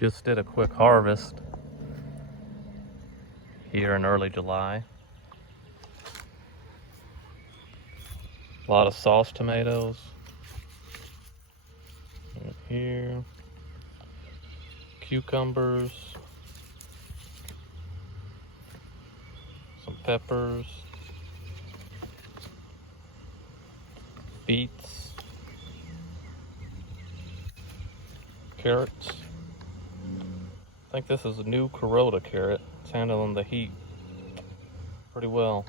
Just did a quick harvest here in early July. A lot of sauce tomatoes. Right here. Cucumbers. Some peppers. Beets. Carrots. I think this is a new Corota carrot. It's handling the heat pretty well.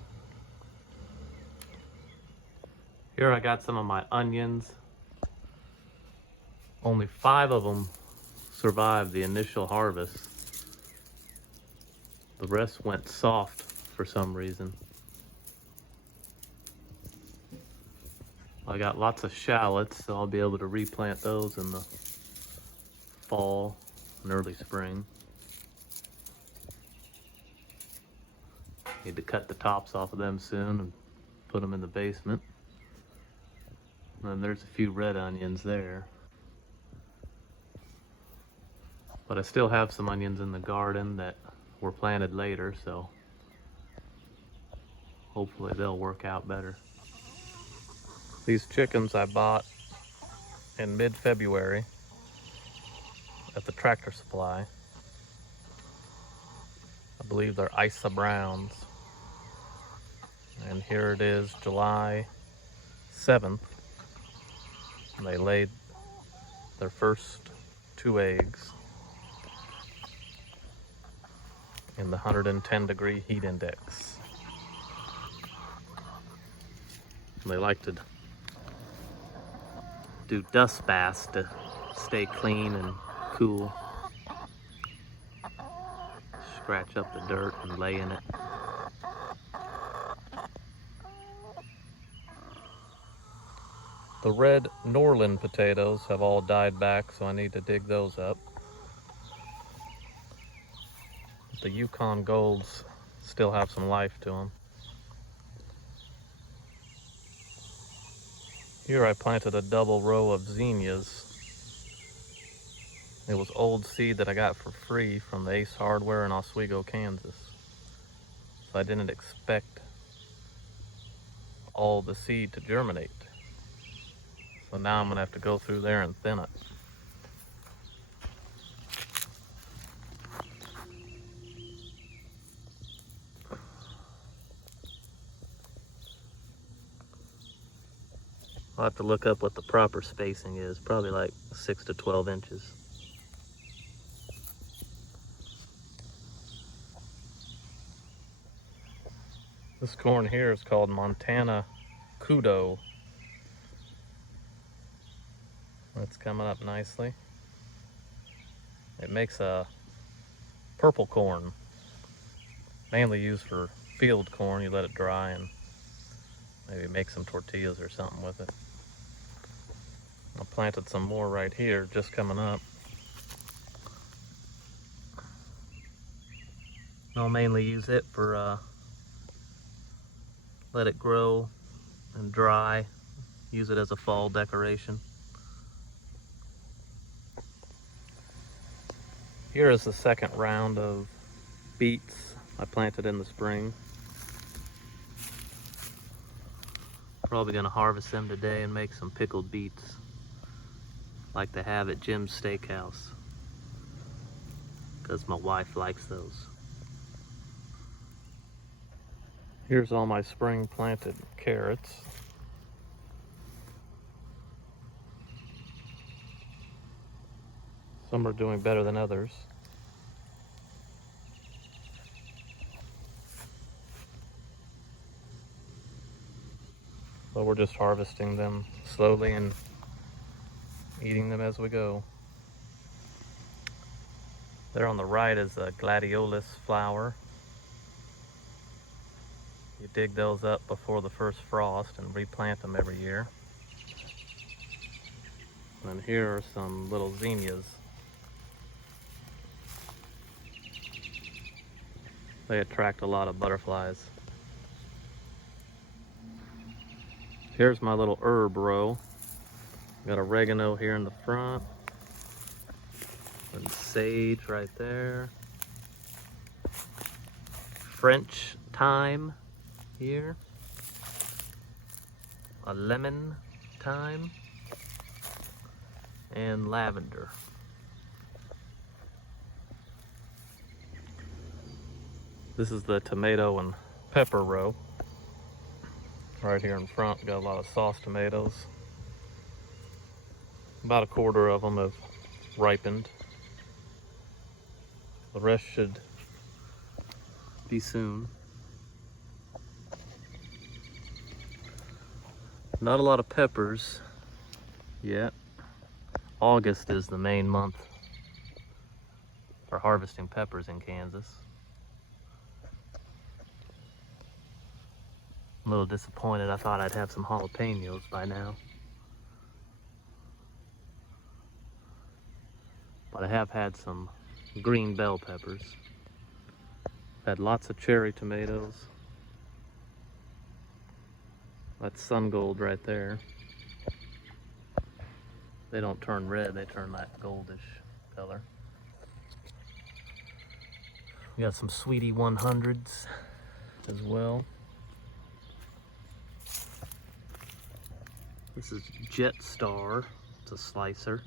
Here I got some of my onions. Only 5 of them survived the initial harvest. The rest went soft for some reason. I got lots of shallots, so I'll be able to replant those in the fall and early spring. Need to cut the tops off of them soon and put them in the basement. And then there's a few red onions there. But I still have some onions in the garden that were planted later, so hopefully they'll work out better. These chickens I bought in mid-February at the Tractor Supply. I believe they're Isa Browns. And here it is, July 7th. And they laid their first 2 eggs in the 110-degree heat index. They like to do dust baths to stay clean and cool. Scratch up the dirt and lay in it. The red Norland potatoes have all died back, so I need to dig those up. The Yukon Golds still have some life to them. Here I planted a double row of zinnias. It was old seed that I got for free from the Ace Hardware in Oswego, Kansas. So I didn't expect all the seed to germinate. So now I'm gonna have to go through there and thin it. I'll have to look up what the proper spacing is, probably like 6 to 12 inches. This corn here is called Montana Kudo. It's coming up nicely. It makes a purple corn, mainly used for field corn. You let it dry and maybe make some tortillas or something with it. I planted some more right here, just coming up. I'll mainly use it for let it grow and dry, use it as a fall decoration. Here is the second round of beets I planted in the spring. Probably gonna harvest them today and make some pickled beets like they have at Jim's Steakhouse, because my wife likes those. Here's all my spring planted carrots. Some are doing better than others. But we're just harvesting them slowly and eating them as we go. There on the right is a Gladiolus flower. You dig those up before the first frost and replant them every year. And here are some little zinnias. They attract a lot of butterflies. Here's my little herb row. Got oregano here in the front. And sage right there. French thyme here. A lemon thyme. And lavender. This is the tomato and pepper row. Right here in front, got a lot of sauce tomatoes. About a quarter of them have ripened. The rest should be soon. Not a lot of peppers yet. August is the main month for harvesting peppers in Kansas. I'm a little disappointed. I thought I'd have some jalapenos by now. But I have had some green bell peppers. Had lots of cherry tomatoes. That's sun gold right there. They don't turn red, they turn that goldish color. We got some Sweetie 100s as well. This is Jet Star. It's a slicer.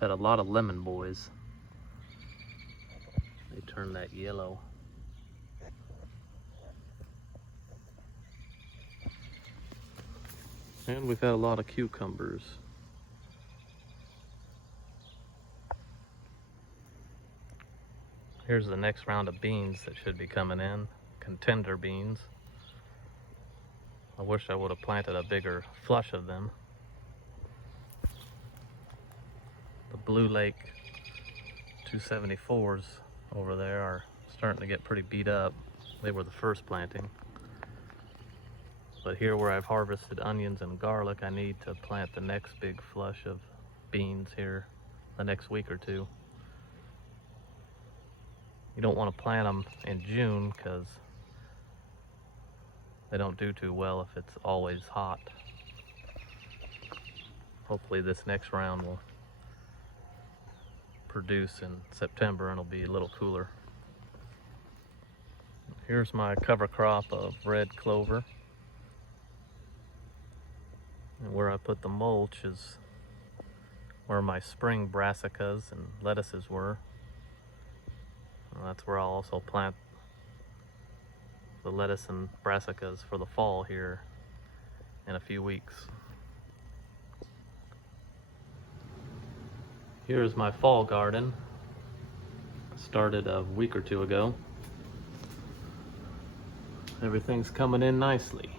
Had a lot of lemon boys. They turn that yellow. And we've had a lot of cucumbers. Here's the next round of beans that should be coming in. Contender beans. I wish I would have planted a bigger flush of them. The Blue Lake 274s over there are starting to get pretty beat up. They were the first planting. But here where I've harvested onions and garlic, I need to plant the next big flush of beans here the next week or two. You don't want to plant them in June because they don't do too well if it's always hot. Hopefully this next round will produce in September and it'll be a little cooler. Here's my cover crop of red clover. And where I put the mulch is where my spring brassicas and lettuces were. And that's where I'll also plant the lettuce and brassicas for the fall here in a few weeks. Here's my fall garden. Started a week or two ago. Everything's coming in nicely.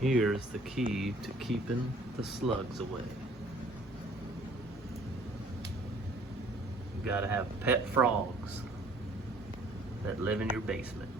Here's the key to keeping the slugs away. You gotta have pet frogs that live in your basement.